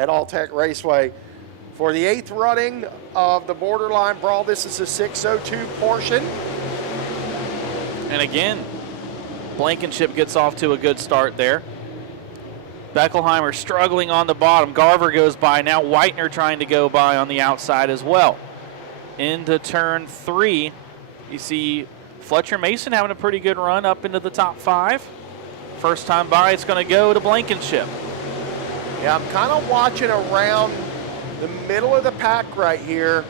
at All-Tech Raceway. For the 8th running of the Borderline Brawl, this is a 6:02 portion. And again, Blankenship gets off to a good start there. Beckelheimer struggling on the bottom. Garver goes by. Now Whitner trying to go by on the outside as well. Into turn 3, you see Fletcher Mason having a pretty good run up into the top 5. First time by, it's going to go to Blankenship. Yeah, I'm kind of watching around the middle of the pack right here.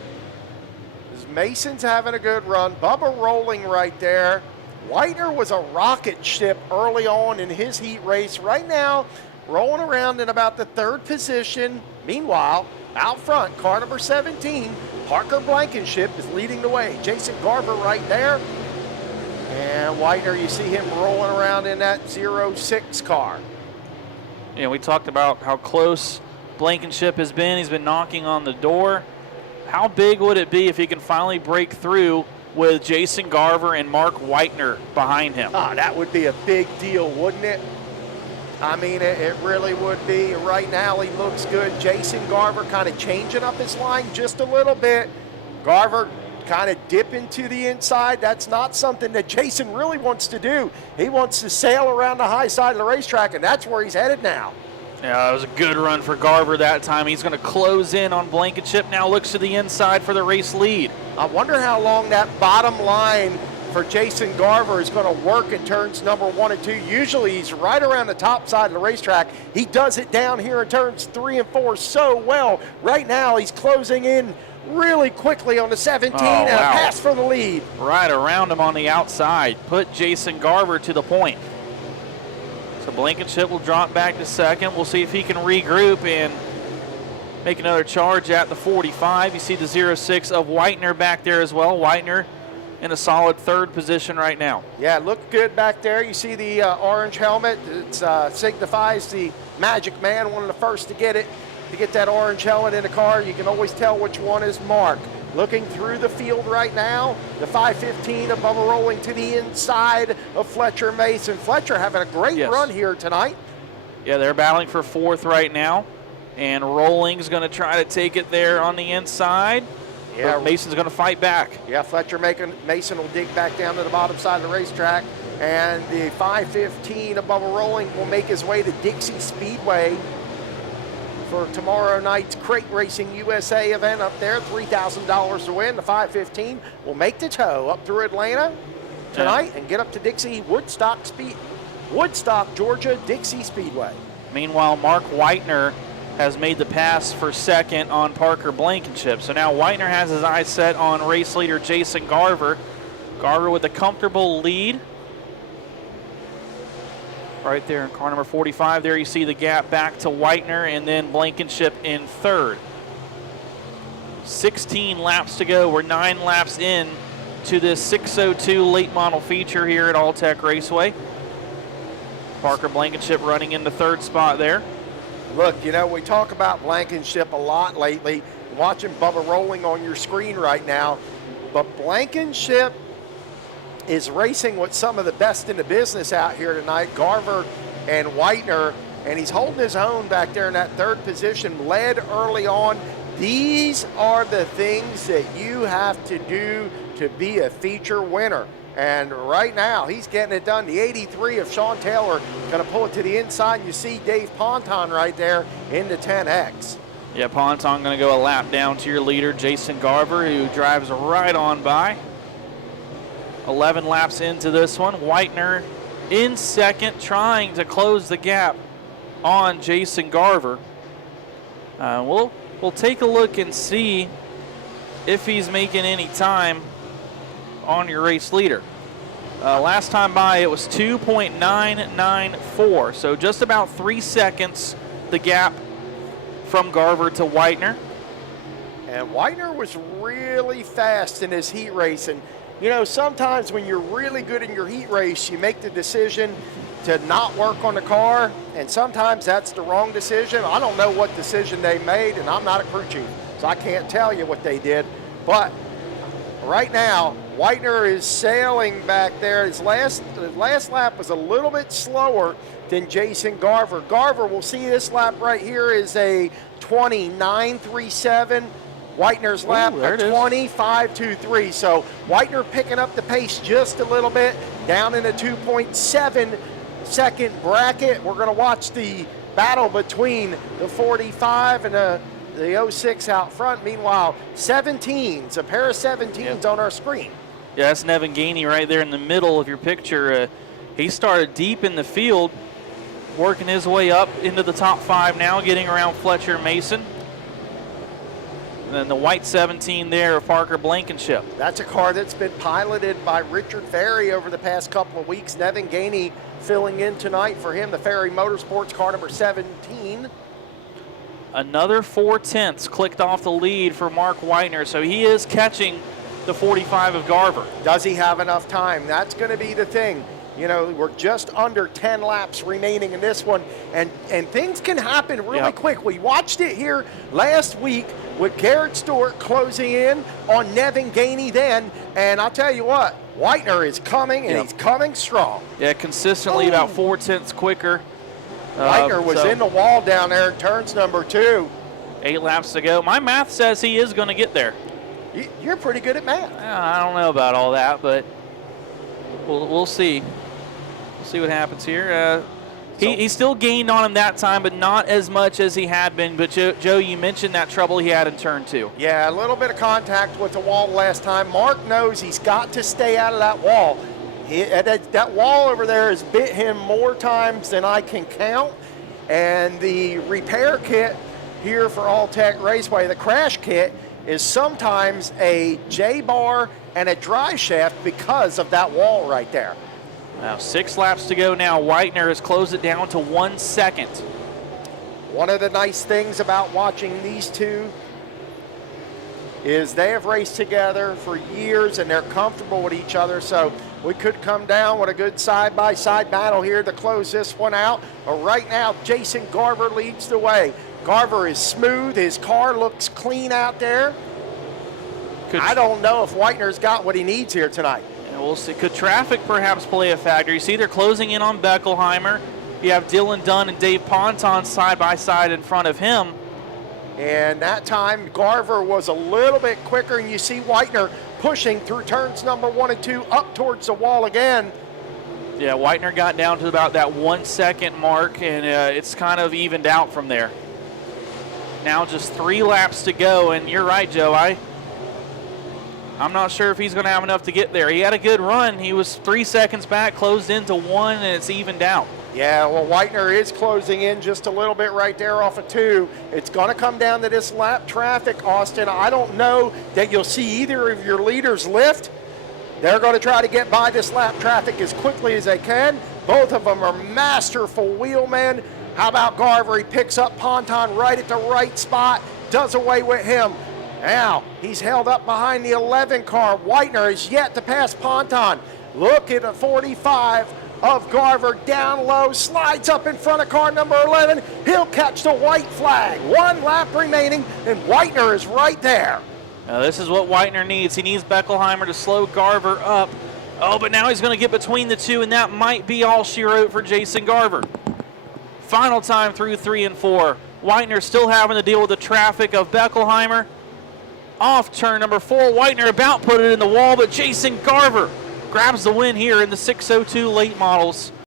Mason's having a good run. Bubba rolling right there. Whitner was a rocket ship early on in his heat race. Right now, rolling around in about the 3rd position. Meanwhile, out front, car number 17, Parker Blankenship is leading the way. Jason Garver right there. And Whitner, you see him rolling around in that 06 car. Yeah, we talked about how close Blankenship has been. He's been knocking on the door. How big would it be if he can finally break through with Jason Garver and Mark Whitner behind him? Ah, that would be a big deal, wouldn't it? I mean, it really would be. Right now, he looks good. Jason Garver kind of changing up his line just a little bit. Garver kind of dipping to the inside. That's not something that Jason really wants to do. He wants to sail around the high side of the racetrack, and that's where he's headed now. Yeah, it was a good run for Garver that time. He's going to close in on Blankenship. Now looks to the inside for the race lead. I wonder how long that bottom line for Jason Garver is going to work in turns number 1 and 2. Usually he's right around the top side of the racetrack. He does it down here in turns 3 and 4 so well. Right now he's closing in really quickly on the 17 and a pass for the lead. Right around him on the outside. Put Jason Garver to the point. So Blankenship will drop back to 2nd. We'll see if he can regroup and make another charge at the 45. You see the 06 of Whitner back there as well. Whitner in a solid 3rd position right now. Yeah, look good back there. You see the orange helmet. It signifies the Magic Man, one of the first to get it. To get that orange helmet in the car, you can always tell which one is Mark. Looking through the field right now, the 515 of Bubba rolling to the inside of Fletcher Mason. Fletcher having a great run here tonight. Yeah, they're battling for 4th right now. And Rolling's going to try to take it there on the inside. Yeah, but Mason's going to fight back. Yeah, Fletcher Mason will dig back down to the bottom side of the racetrack. And the 515 of Bubba Rolling will make his way to Dixie Speedway for tomorrow night's Crate Racing USA event up there. $3,000 to win. The 515 will make the tow up through Atlanta tonight and get up to Dixie, Woodstock, Georgia, Dixie Speedway. Meanwhile, Mark Whitner has made the pass for 2nd on Parker Blankenship. So now Whitner has his eyes set on race leader Jason Garver. Garver with a comfortable lead. Right there in car number 45, there you see the gap back to Whitner and then Blankenship in 3rd. 16 laps to go. We're 9 laps in to this 602 late model feature here at All-Tech Raceway. Parker Blankenship running in the 3rd spot there. Look, you know, we talk about Blankenship a lot lately. Watching Bubba rolling on your screen right now. But Blankenship is racing with some of the best in the business out here tonight, Garver and Whitner, and he's holding his own back there in that 3rd position, led early on. These are the things that you have to do to be a feature winner. And right now, he's getting it done. The 83 of Sean Taylor going to pull it to the inside. And you see Dave Ponton right there in the 10X. Yeah, Ponton going to go a lap down to your leader, Jason Garver, who drives right on by. 11 laps into this one. Whitner in 2nd, trying to close the gap on Jason Garver. We'll take a look and see if he's making any time on your race leader. Last time by, it was 2.994, so just about 3 seconds the gap from Garver to Whitner. And Whitner was really fast in his heat race. And you know, sometimes when you're really good in your heat race, you make the decision to not work on the car, and sometimes that's the wrong decision. I don't know what decision they made, and I'm not a crew chief, so I can't tell you what they did. But right now, Whitner is sailing back there. His last lap was a little bit slower than Jason Garver. Garver, we'll see this lap right here, is a 29.37. Whitner's lap, there it a is. 25.23. So Whitner picking up the pace just a little bit, down in the 2.7 second bracket. We're going to watch the battle between the 45 and the 06 out front. Meanwhile, 17s, a pair of 17s on our screen. Yeah, that's Nevin Gainey right there in the middle of your picture. He started deep in the field, working his way up into the top 5 now, getting around Fletcher Mason. And then the white 17 there of Parker Blankenship. That's a car that's been piloted by Richard Ferry over the past couple of weeks. Nevin Gainey filling in tonight for him, the Ferry Motorsports car number 17. Another 4/10 clicked off the lead for Mark Whitner, so he is catching the 45 of Garver. Does he have enough time? That's going to be the thing. You know, we're just under 10 laps remaining in this one, and things can happen really quick. We watched it here last week with Garrett Stewart closing in on Nevin Gainey then, and I'll tell you what, Whitner is coming, and he's coming strong. Yeah, consistently about 4/10 quicker. Whitner was in the wall down there in turns number 2. 8 laps to go. My math says he is going to get there. You're pretty good at math. I don't know about all that, but we'll see. We'll see what happens here. He still gained on him that time, but not as much as he had been. But Joe, you mentioned that trouble he had in turn 2. Yeah, a little bit of contact with the wall last time. Mark knows he's got to stay out of that wall. That wall over there has bit him more times than I can count. And the repair kit here for All-Tech Raceway, the crash kit, is sometimes a J-bar and a drive shaft because of that wall right there. Now 6 laps to go now. Whitner has closed it down to 1 second. One of the nice things about watching these two is they have raced together for years and they're comfortable with each other. So we could come down with a good side-by-side battle here to close this one out. But right now, Jason Garver leads the way. Garver is smooth. His car looks clean out there. I don't know if Whitner's got what he needs here tonight. And we'll see. Could traffic perhaps play a factor? You see they're closing in on Beckelheimer. You have Dylan Dunn and Dave Ponton side by side in front of him. And that time, Garver was a little bit quicker, and you see Whitner pushing through turns number 1 and 2 up towards the wall again. Yeah, Whitner got down to about that 1 second mark, and it's kind of evened out from there. Now just 3 laps to go, and you're right, Joe. I'm not sure if he's going to have enough to get there. He had a good run. He was 3 seconds back, closed into 1, and it's evened out. Yeah, well, Whitner is closing in just a little bit right there off of 2. It's going to come down to this lap traffic, Austin. I don't know that you'll see either of your leaders lift. They're going to try to get by this lap traffic as quickly as they can. Both of them are masterful wheelmen. How about Garver? He picks up Ponton right at the right spot, does away with him. Now, he's held up behind the 11 car. Whitner is yet to pass Ponton. Look at the 45 of Garver down low, slides up in front of car number 11. He'll catch the white flag. 1 lap remaining, and Whitner is right there. Now this is what Whitner needs. He needs Beckelheimer to slow Garver up. Oh, but now he's going to get between the two, and that might be all she wrote for Jason Garver. Final time through 3 and 4. Whitner still having to deal with the traffic of Beckelheimer. Off turn number 4, Whitner about put it in the wall, but Jason Garver grabs the win here in the 602 late models.